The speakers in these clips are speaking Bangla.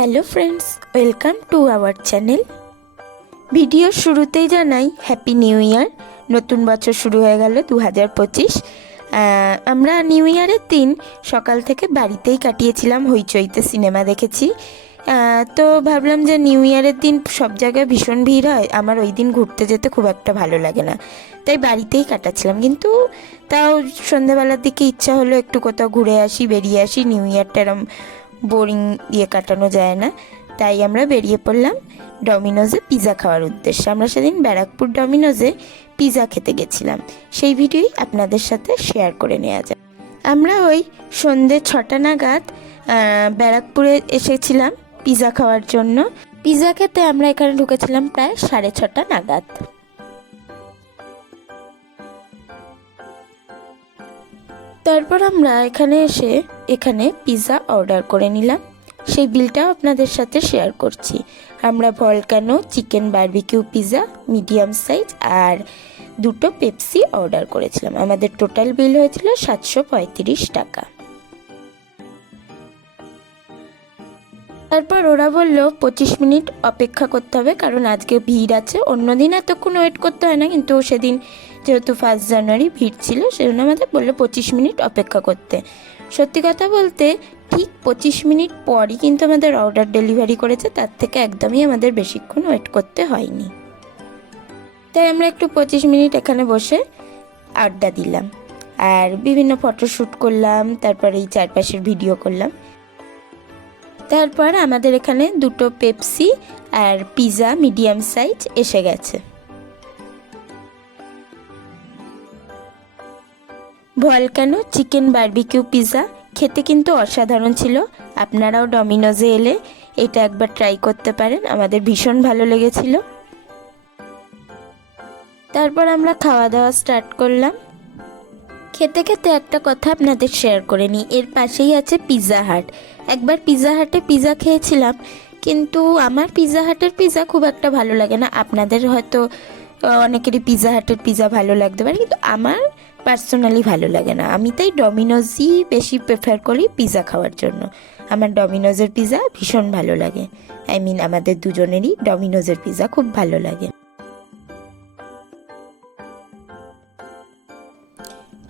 Hello friends, welcome to our channel. ভিডিওর শুরুতেই জানাই হ্যাপি নিউ ইয়ার। নতুন বছর শুরু হয়ে গেল 2025। আমরা নিউ ইয়ারের দিন সকাল থেকে বাড়িতেই কাটিয়েছিলাম, হইচইতে সিনেমা দেখেছি। তো ভাবলাম যে নিউ ইয়ারের দিন সব জায়গায় ভীষণ ভিড় হয়, আমার ওই দিন ঘুরতে যেতে খুব একটা ভালো লাগে না, তাই বাড়িতেই কাটাচ্ছিলাম। কিন্তু তাও সন্ধ্যাবেলার দিকে ইচ্ছা হলো একটু কোথাও ঘুরে আসি, বেরিয়ে আসি। নিউ ইয়ারটা এরম বোরিং দিয়ে কাটানো যায় না, তাই আমরা বেরিয়ে পড়লাম ডমিনোজে পিৎজা খাওয়ার উদ্দেশ্যে। আমরা সেদিন ব্যারাকপুর ডমিনোজে পিৎজা খেতে গেছিলাম, সেই ভিডিওই আপনাদের সাথে শেয়ার করে নেওয়া যায়। আমরা ওই সন্ধ্যে 6টা নাগাদ ব্যারাকপুরে এসেছিলাম পিৎজা খাওয়ার জন্য। পিৎজা খেতে আমরা এখানে ঢুকেছিলাম প্রায় 6:30 নাগাদ। তারপর আমরা এখানে এসে এখানে পিৎজা অর্ডার করে নিলাম, সেই বিলটাও আপনাদের সাথে শেয়ার করছি। আমরা volcano chicken barbecue pizza medium size আর 2টো পেপসি অর্ডার করেছিলাম। আমাদের টোটাল বিল হয়েছিল 735 টাকা। তারপর ওরা বলল 25 মিনিট অপেক্ষা করতে হবে, কারণ আজকে ভিড় আছে। অন্যদিন এতক্ষণ ওয়েট করতে হয় না, কিন্তু সেদিন যেহেতু 1 জানুয়ারি ভিড় ছিল, সেজন্য আমাদের বললো 25 মিনিট অপেক্ষা করতে। সত্যি কথা বলতে ঠিক 25 মিনিট পরই কিন্তু আমাদের অর্ডার ডেলিভারি করেছে, তার থেকে একদমই আমাদের বেশিক্ষণ ওয়েট করতে হয়নি। তাই আমরা একটু 25 মিনিট এখানে বসে আড্ডা দিলাম আর বিভিন্ন ফটোশ্যুট করলাম, তারপর এই চারপাশের ভিডিও করলাম। তারপর আমাদের এখানে 2টো পেপসি আর পিৎজা মিডিয়াম সাইজ এসে গেছে। ভলকানো চিকেন বারবিকিউ পিৎজা খেতে কিন্তু অসাধারণ ছিল। আপনারাও ডমিনোজে এলে এটা একবার ট্রাই করতে পারেন, আমাদের ভীষণ ভালো লেগেছিল। তারপর আমরা খাওয়া দাওয়া স্টার্ট করলাম। খেতে খেতে একটা কথা আপনাদের শেয়ার করে নিই, এর পাশেই আছে পিৎজা হাট। একবার পিৎজা হাটে পিৎজা খেয়েছিলাম, কিন্তু আমার পিৎজা হাটের পিৎজা খুব একটা ভালো লাগে না। আপনাদের হয়তো অনেকেরই পিৎজা হাটের পিৎজা ভালো লাগতে পারে, কিন্তু আমার পার্সোনালি ভালো লাগে না। আমি তাই ডমিনোজই বেশি প্রেফার করি পিৎজা খাওয়ার জন্য। আমার ডমিনোজের পিৎজা ভীষণ ভালো লাগে। আমাদের দুজনেরই ডমিনোজের পিৎজা খুব ভালো লাগে।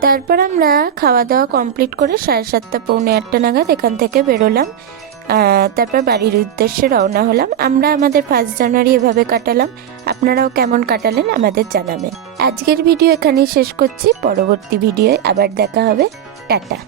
তারপর আমরা খাওয়া দাওয়া কমপ্লিট করে 7:30 পৌনে 8টা নাগাদ এখান থেকে বেরোলাম। তারপর বাড়ির উদ্দেশ্যে রওনা হলাম। আমরা আমাদের 1 জানুয়ারি এভাবে কাটালাম। আপনারাও কেমন কাটালেন আমাদের জানাবেন। আজকের ভিডিও এখানেই শেষ করছি, পরবর্তী ভিডিওয় আবার দেখা হবে। টাটা।